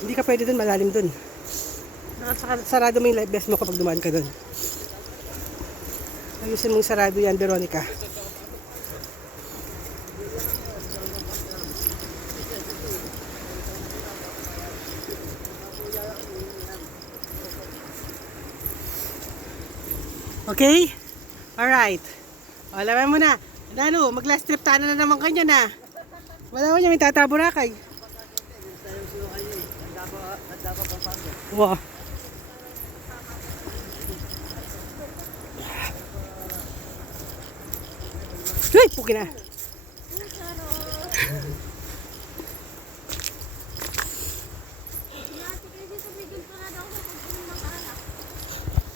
Hindi ka pwede dun, malalim dun. Sarado mo yung life vest mo kapag dumaan ka dun. Ayusin mong sarado yan, Veronica. Okay? Alright. O, laman mo na. Lalo, mag-last trip tayo na naman kanya na. Wala ko niya, may tataburakay. Wow. Uy, puki na.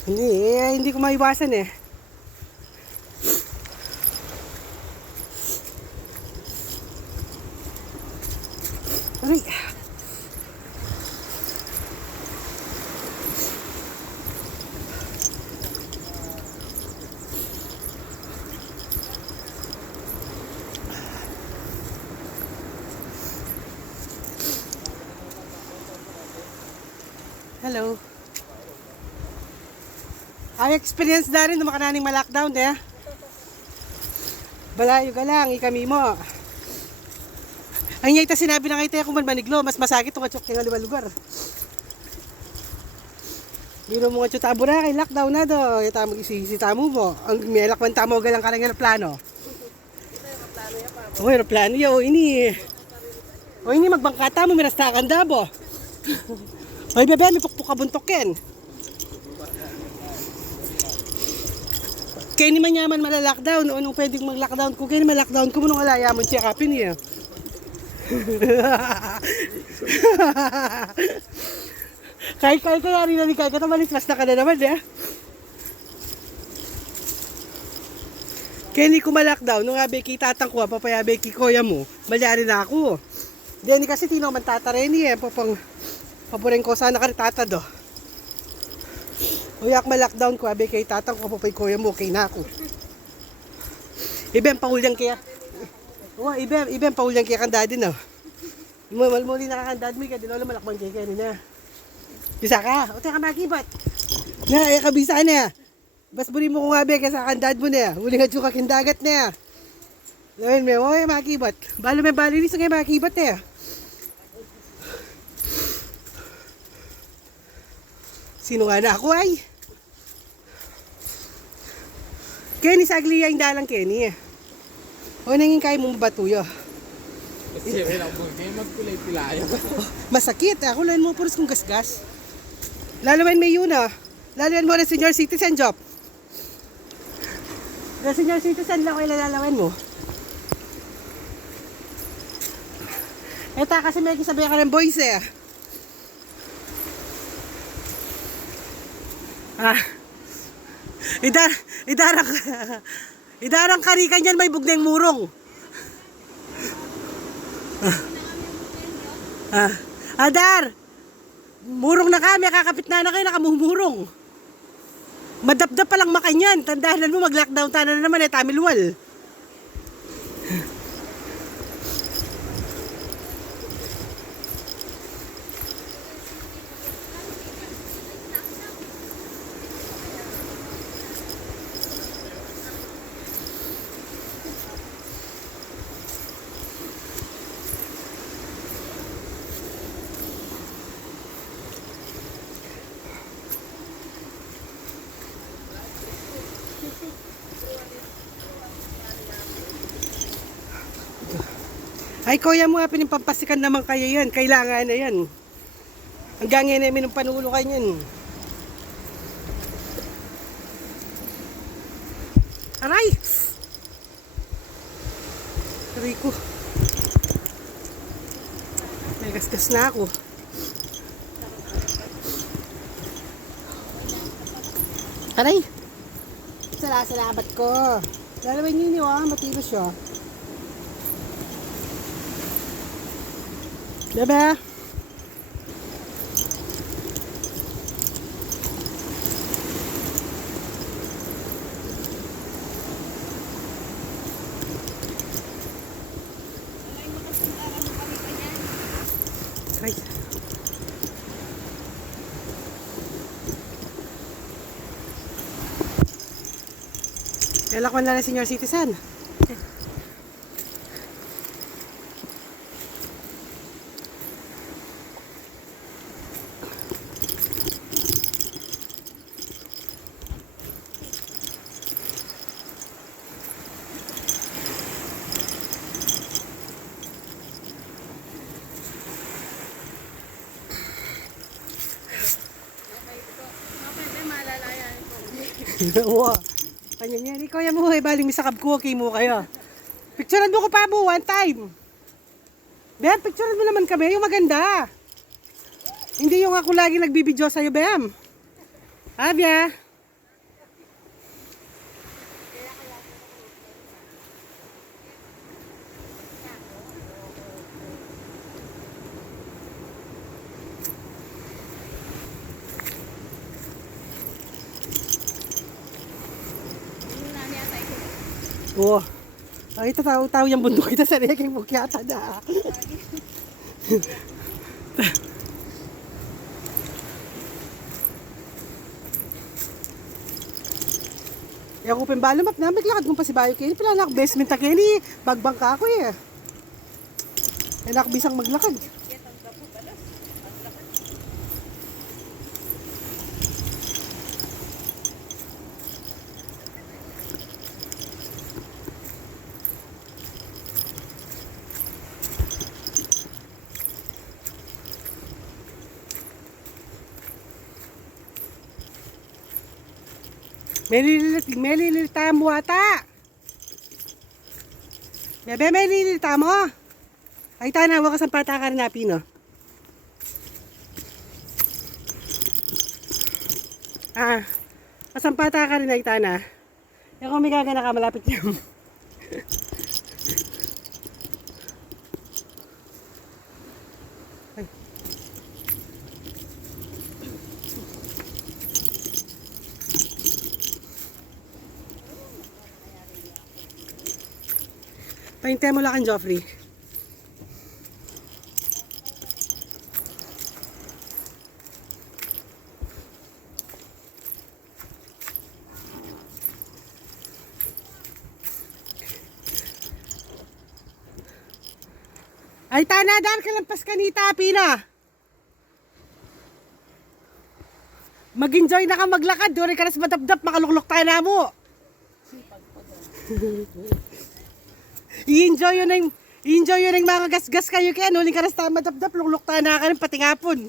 Hindi ko maiwasan eh. Aray. Hello. Ay experience na rin makananing ma-lockdown eh. Balayo ka lang, ikami mo. Ang ita sinabi na kayo kung maniglo, mas masakit itong katsok yung lugar. Bino mo nga tabura kay lockdown na do. Ita mag-isisita mo mo. Ang mielak man tamo galang karang plano. Oh, plano yo ini. O ini magbangkata mo mirastakan dabo. Oy bebe, may pukpuk ka buntokin. Kaya ni manyaman mala-lockdown. Anong pwedeng mag-lockdown ko? Kaya ni ma-lockdown ko mo nung alaya mo check upin niya. Kaya rin na ni Kaya malis-mas na ka na naman eh. Kaya ni ko ma-lockdown. Nung abeki tatang ko, papayabeki koya mo. Malyari na ako. Diyan ni kasi tino man tatare niya. Paboreng ko sana ka ritata do. Uyak ma-lockdown ko, abe kay tatang ko, papay koya mo, kay na ako. Ibem, paulyang kaya. Oo, ibem, paulyang kaya kandadin na. Muli nakakandad mo, kaya dinolo malakbang kaya na. Bisa ka? O teka makibot. Na, kabisa na. Bas buri mo kung abe kaya sa kandad mo na. Uli nga tsuka kindagat na. Lawin mo, oy makibot. Balo may balinis nga makibot na. Sino nga na ako ay? Kenny, sagli yung dalang Kenny. O nanging kaya mo batuyo. Kasi lang mo, kaya magkulay-pilayo. Masakit, ako lang mo puros kong gasgas. Lalawan may yun ah. Lalawan mo na senior citizen job. Na senior citizen lang ko ilalalawan mo. Eta kasi may kisabi ka ng boys eh. Ah. Idarang karikan yan may bugneng murong. Adar. Murong na kami, kakapit na kayo nakamumurong. Madapdap pa lang makanyan. Tandaan mo mag-lockdown tayo na naman tamilwal. Ay, kuya mo nga pinipampasikan naman kayo yan. Kailangan na yan. Hanggang ngayon namin ng panulo kayo yan. Aray! Aray ko. May gasgas na ako. Aray! Salabat ko. Lalawin niyo ah, matilos siya. Diba? Ay. Lakman na senior citizen. Oo. Kanya niya. Ikaw yan mo. Baling misakab ko. Okay mo kayo. Picturean mo ko pa mo. One time. Bem, picturean mo naman kami. Yung maganda. Hindi yung ako lagi nagbibideo sa'yo, Bem. Abya. Oo. Ay, tataw-taw yung bundok kita sa reking bukyata na. E ako pimbalamap na, maglakad kong pa si Bayo Kenny. Pila na basement na Kenny. Bagbang ka ako eh. E nakabisang maglakad. May lilita mo ata. Bebe, may lilita mo. Ay, tanawa ka sa patakaran na Pino. Ah, kasampata ka rin ay tana. Yung kung may gagana ka, malapit niyo. Pahintay mo lang kang Joffrey. Ay, tana, dahil ka lampas kanita, Pina. Mag-enjoy na ka maglakad. Doon ka na sa madapdap, makaluklok tayo na mo. I-enjoy yun yung mga gas-gas kayo kaya. Nuling ka na sa madapdap, luklok tayo na ka rin, pati ngapon.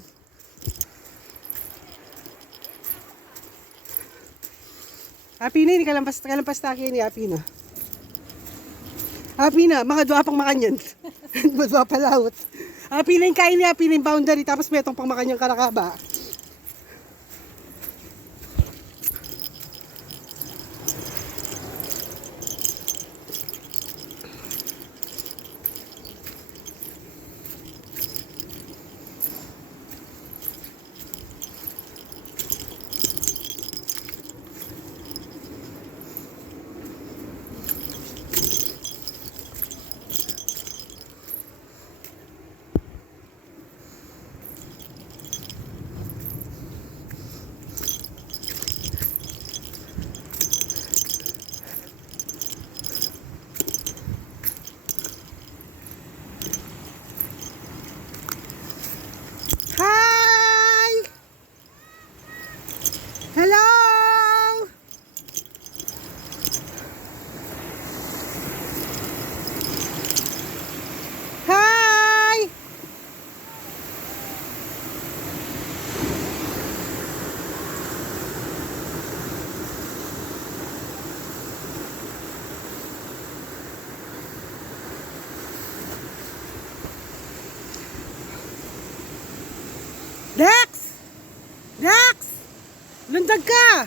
Pina, hindi ka lampas na kayo ni Pina. Pina, mga dua pang makanyan. Madua palawot. Pina yung kain niya, Pina yung boundary, tapos may itong pang makanyang karakaba. Hello! Hi! Dex! Dex! Lundag ka!